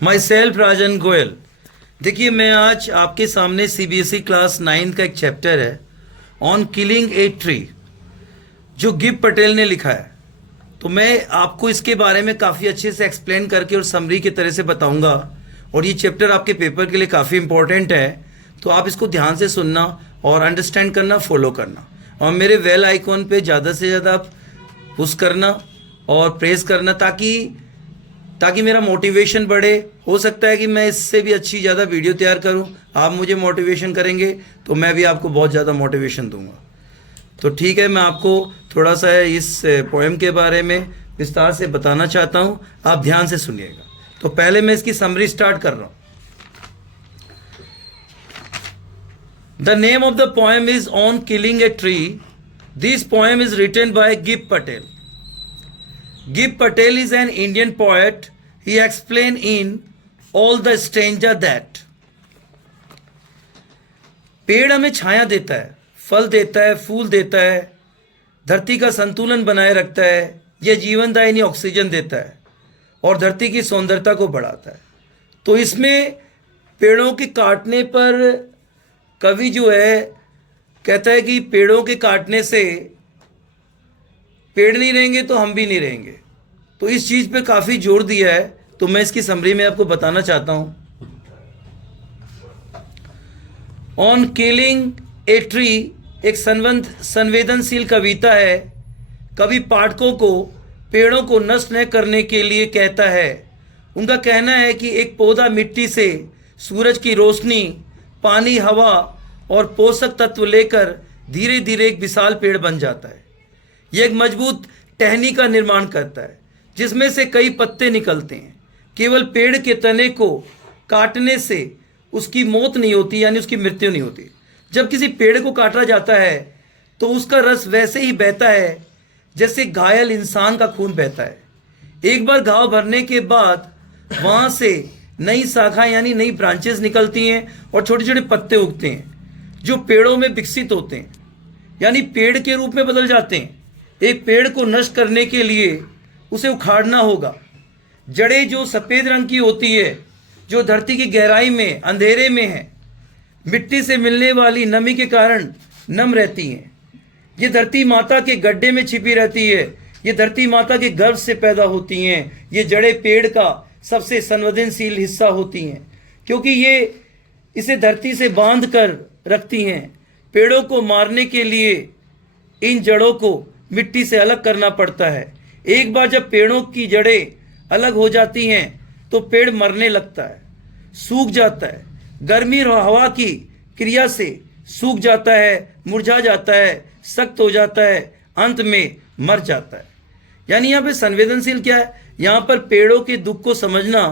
My self राजन गोयल। देखिए, मैं आज आपके सामने सीबीएसई क्लास 9 का एक चैप्टर है ऑन किलिंग ए ट्री, जो गिब पटेल ने लिखा है। तो मैं आपको इसके बारे में काफ़ी अच्छे से एक्सप्लेन करके और समरी की तरह से बताऊंगा। और ये चैप्टर आपके पेपर के लिए काफ़ी इंपॉर्टेंट है, तो आप इसको ध्यान से सुनना और अंडरस्टैंड करना, फॉलो करना। और मेरे वेल आइकॉन पे ज़्यादा से ज़्यादा आप पुश करना और प्रेस करना, ताकि मेरा मोटिवेशन बढ़े। हो सकता है कि मैं इससे भी अच्छी ज़्यादा वीडियो तैयार करूं। आप मुझे मोटिवेशन करेंगे तो मैं भी आपको बहुत ज़्यादा मोटिवेशन दूंगा। तो ठीक है, मैं आपको थोड़ा सा इस पोएम के बारे में विस्तार से बताना चाहता हूं, आप ध्यान से सुनिएगा। तो पहले मैं इसकी समरी स्टार्ट कर रहा हूं। The name of the poem is on killing a tree. This poem is written by गिब Patel. Gib Patel is an Indian poet. He explained in All the Stranger that पेड़ हमें छाया देता है, फल देता है, फूल देता है, धरती का संतुलन बनाए रखता है, यह जीवनदायिनी ऑक्सीजन देता है और धरती की सौंदर्यता को बढ़ाता है। तो इसमें पेड़ों के काटने पर कवि जो है कहता है कि पेड़ों के काटने से पेड़ नहीं रहेंगे तो हम भी नहीं रहेंगे। तो इस चीज़ पे काफ़ी जोर दिया है। तो मैं इसकी समरी में आपको बताना चाहता हूँ। ऑन किलिंग ए ट्री एक संवेदनशील कविता है। कवि पाठकों को पेड़ों को नष्ट न करने के लिए कहता है। उनका कहना है कि एक पौधा मिट्टी से सूरज की रोशनी, पानी, हवा और पोषक तत्व लेकर धीरे धीरे एक विशाल पेड़ बन जाता है। यह एक मजबूत टहनी का निर्माण करता है जिसमें से कई पत्ते निकलते हैं। केवल पेड़ के तने को काटने से उसकी मौत नहीं होती, यानी उसकी मृत्यु नहीं होती। जब किसी पेड़ को काटा जाता है तो उसका रस वैसे ही बहता है जैसे घायल इंसान का खून बहता है। एक बार घाव भरने के बाद वहाँ से नई शाखा यानी नई ब्रांचेस निकलती हैं और छोटे छोटे पत्ते उगते हैं जो पेड़ों में विकसित होते हैं, यानी पेड़ के रूप में बदल जाते हैं। एक पेड़ को नष्ट करने के लिए उसे उखाड़ना होगा। जड़ें जो सफ़ेद रंग की होती है, जो धरती की गहराई में अंधेरे में है, मिट्टी से मिलने वाली नमी के कारण नम रहती हैं। ये धरती माता के गड्ढे में छिपी रहती है। ये धरती माता के गर्भ से पैदा होती हैं। ये जड़ें पेड़ का सबसे संवेदनशील हिस्सा होती हैं क्योंकि ये इसे धरती से बांध कर रखती हैं। पेड़ों को मारने के लिए इन जड़ों को मिट्टी से अलग करना पड़ता है। एक बार जब पेड़ों की जड़ें अलग हो जाती हैं तो पेड़ मरने लगता है, सूख जाता है। गर्मी और हवा की क्रिया से सूख जाता है, मुरझा जाता है, सख्त हो जाता है, अंत में मर जाता है। यानी यहाँ पे संवेदनशील क्या है? यहाँ पर पेड़ों के दुख को समझना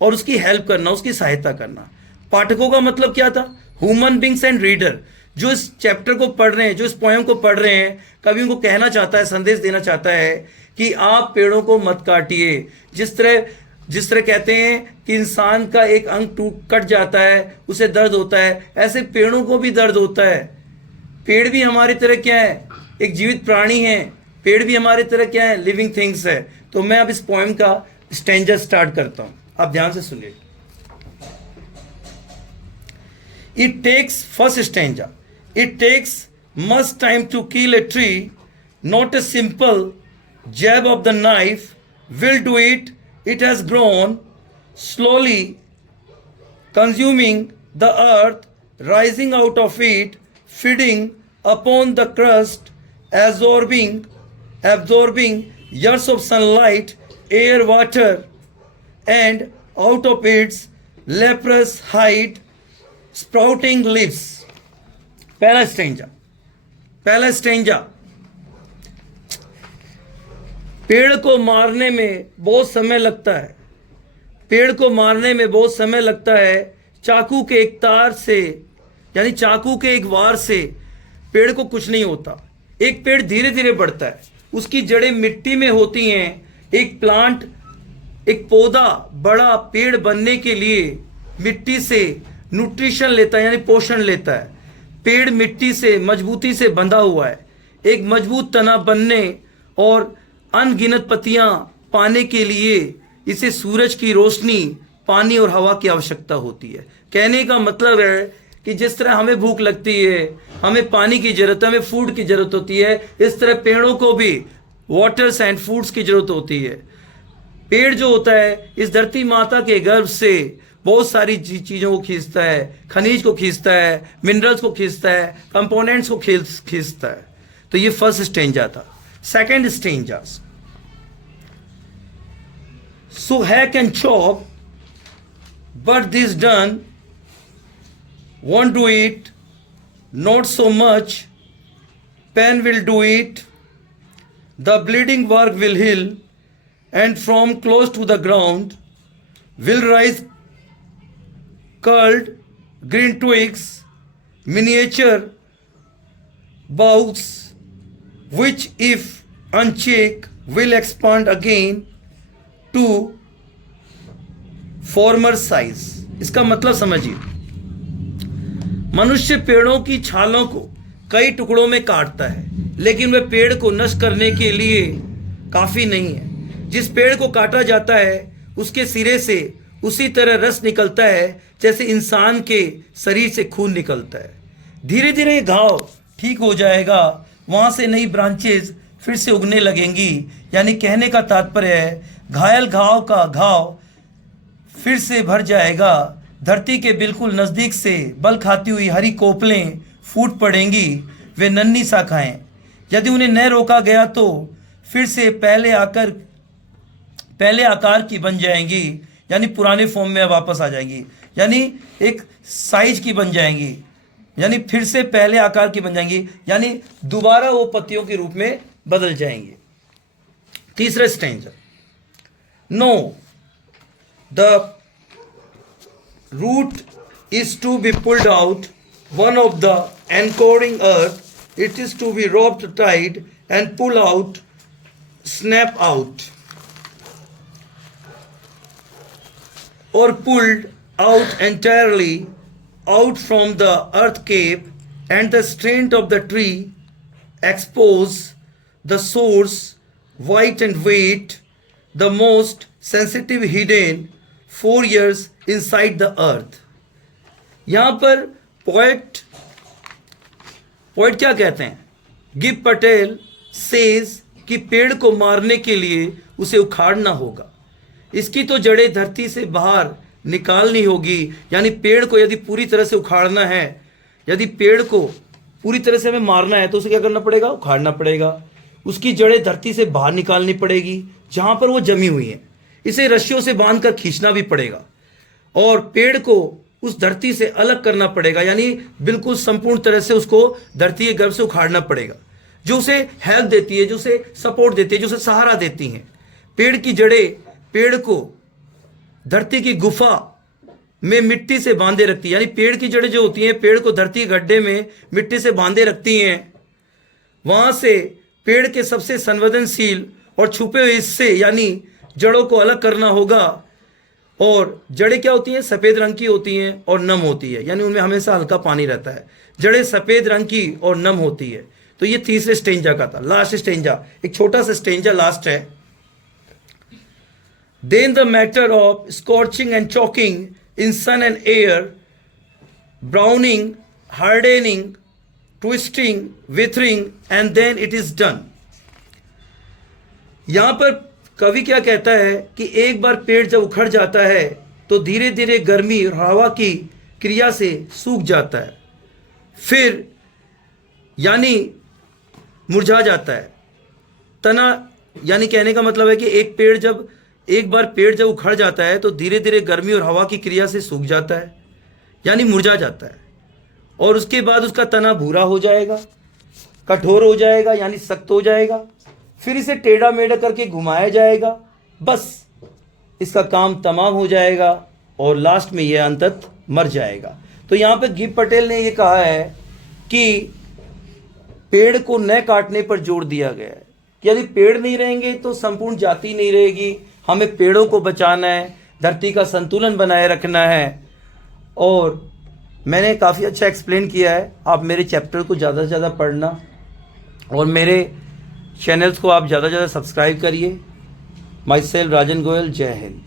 और उसकी हेल्प करना, उसकी सहायता करना। पाठकों का मतलब क्या था? Human beings and reader. जो इस चैप्टर को पढ़ रहे हैं, जो इस पोएम को पढ़ रहे हैं, कवि उनको कहना चाहता है, संदेश देना चाहता है कि आप पेड़ों को मत काटिए। जिस तरह कहते हैं कि इंसान का एक अंग कट जाता है, उसे दर्द होता है, ऐसे पेड़ों को भी दर्द होता है। पेड़ भी हमारी तरह क्या है? एक जीवित प्राणी है। पेड़ भी हमारी तरह क्या है? लिविंग थिंग्स है। तो मैं अब इस पोएम का स्टैंजा स्टार्ट करता हूँ, आप ध्यान से सुनिए। It takes first stanza. It takes much time to kill a tree, not a simple jab of the knife will do it. It has grown, slowly consuming the earth, rising out of it, feeding upon the crust, absorbing years of sunlight, air, water, and out of its leprous hide, sprouting leaves. पहला stanza. पेड़ को मारने में बहुत समय लगता है। पेड़ को मारने में बहुत समय लगता है। चाकू के एक तार से, यानी चाकू के एक वार से पेड़ को कुछ नहीं होता। एक पेड़ धीरे धीरे बढ़ता है, उसकी जड़ें मिट्टी में होती हैं। एक पौधा बड़ा पेड़ बनने के लिए मिट्टी से न्यूट्रिशन लेता है, यानी पोषण लेता है। पेड़ मिट्टी से मजबूती से बंधा हुआ है। एक मजबूत तना बनने और अनगिनत पत्तियां पाने के लिए इसे सूरज की रोशनी, पानी और हवा की आवश्यकता होती है। कहने का मतलब है कि जिस तरह हमें भूख लगती है, हमें पानी की जरूरत है, हमें फूड की जरूरत होती है, इस तरह पेड़ों को भी वाटर्स एंड फूड्स की जरूरत होती है। पेड़ जो होता है इस धरती माता के गर्भ से बहुत सारी चीज़ों को खींचता है, खनिज को खींचता है, मिनरल्स को खींचता है, कंपोनेंट्स को खींचता है। तो ये फर्स्ट स्टेंजा था। Second stanza, so hack and chop but this done won't do it, not so much, pen will do it, the bleeding work will heal, and from close to the ground will rise curled green twigs, miniature boughs, which if unchecked will expand again to former size। इसका मतलब समझिए, मनुष्य पेड़ों की छालों को कई टुकड़ों में काटता है, लेकिन वह पेड़ को नष्ट करने के लिए काफी नहीं है। जिस पेड़ को काटा जाता है उसके सिरे से उसी तरह रस निकलता है जैसे इंसान के शरीर से खून निकलता है। धीरे धीरे ये घाव ठीक हो जाएगा, वहां से नई ब्रांचेज फिर से उगने लगेंगी। यानी कहने का तात्पर्य है, घायल घाव का घाव फिर से भर जाएगा। धरती के बिल्कुल नज़दीक से बल खाती हुई हरी कोपलें फूट पड़ेंगी, वे नन्ही शाखाएं। यदि उन्हें न रोका गया तो फिर से पहले आकार की बन जाएंगी, यानी पुराने फॉर्म में वापस आ जाएंगी, यानी एक साइज की बन जाएंगी, यानी फिर से पहले आकार की बन जाएंगी, यानी दोबारा वो पत्तियों के रूप में बदल जाएंगे। तीसरा stanza, know the root is to be pulled out, one of the anchoring earth, it is to be roped tight and pull out, snap out, or pulled out entirely out from the earth cape, and the strength of the tree expose the source, weight and weight, the most sensitive hidden 4 years inside the earth। यहां पर poet क्या कहते हैं, Gibb Patel says कि पेड़ को मारने के लिए उसे उखाड़ना होगा, इसकी तो जड़ें धरती से बाहर निकालनी होगी। यानी पेड़ को यदि पूरी तरह से उखाड़ना है, यदि पेड़ को पूरी तरह से हमें मारना है तो उसे क्या करना पड़ेगा, उखाड़ना पड़ेगा। उसकी जड़ें धरती से बाहर निकालनी पड़ेगी जहां पर वो जमी हुई है, इसे रस्सियों से बांधकर खींचना भी पड़ेगा, और पेड़ को उस धरती से अलग करना पड़ेगा, यानी बिल्कुल संपूर्ण तरह से उसको धरती के गर्भ से उखाड़ना पड़ेगा, जो उसे हेल्प देती है, जो उसे सपोर्ट देती है, जो उसे सहारा देती हैं। पेड़ की जड़ें पेड़ को धरती की गुफा में मिट्टी से बांधे रखती है, यानी पेड़ की जड़ें जो होती हैं पेड़ को धरती के गड्ढे में मिट्टी से बांधे रखती हैं। वहां से पेड़ के सबसे संवेदनशील और छुपे हुए हिस्से यानी जड़ों को अलग करना होगा। और जड़ें क्या होती हैं, सफ़ेद रंग की होती हैं और नम होती है, यानी उनमें हमेशा हल्का पानी रहता है। जड़ें सफ़ेद रंग की और नम होती है। तो ये तीसरे स्टेंजा का था। लास्ट स्टेंजा, एक छोटा सा स्टेंजा लास्ट है। Then the matter of scorching and choking in sun and air, browning, hardening, twisting, withering, and then it is done. यहां पर कवि क्या कहता है कि एक बार पेड़ जब उखड़ जाता है तो धीरे धीरे गर्मी और हवा की क्रिया से सूख जाता है, फिर यानी मुरझा जाता है। तना, यानी कहने का मतलब है कि एक बार पेड़ जब उखड़ जाता है तो धीरे धीरे गर्मी और हवा की क्रिया से सूख जाता है, यानी मुरझा जाता है, और उसके बाद उसका तना भूरा हो जाएगा, कठोर हो जाएगा, यानी सख्त हो जाएगा, फिर इसे टेढ़ा मेढ़ा करके घुमाया जाएगा, बस इसका काम तमाम हो जाएगा और लास्ट में यह अंततः मर जाएगा। तो यहाँ पे गिब पटेल ने ये कहा है कि पेड़ को न काटने पर जोर दिया गया है कि यदि पेड़ नहीं रहेंगे तो संपूर्ण जाति नहीं रहेगी। हमें पेड़ों को बचाना है, धरती का संतुलन बनाए रखना है। और मैंने काफ़ी अच्छा एक्सप्लेन किया है। आप मेरे चैप्टर को ज़्यादा से ज़्यादा पढ़ना और मेरे चैनल्स को आप ज़्यादा से ज़्यादा सब्सक्राइब करिए। माई सेल्फ राजन गोयल, जय हिंद।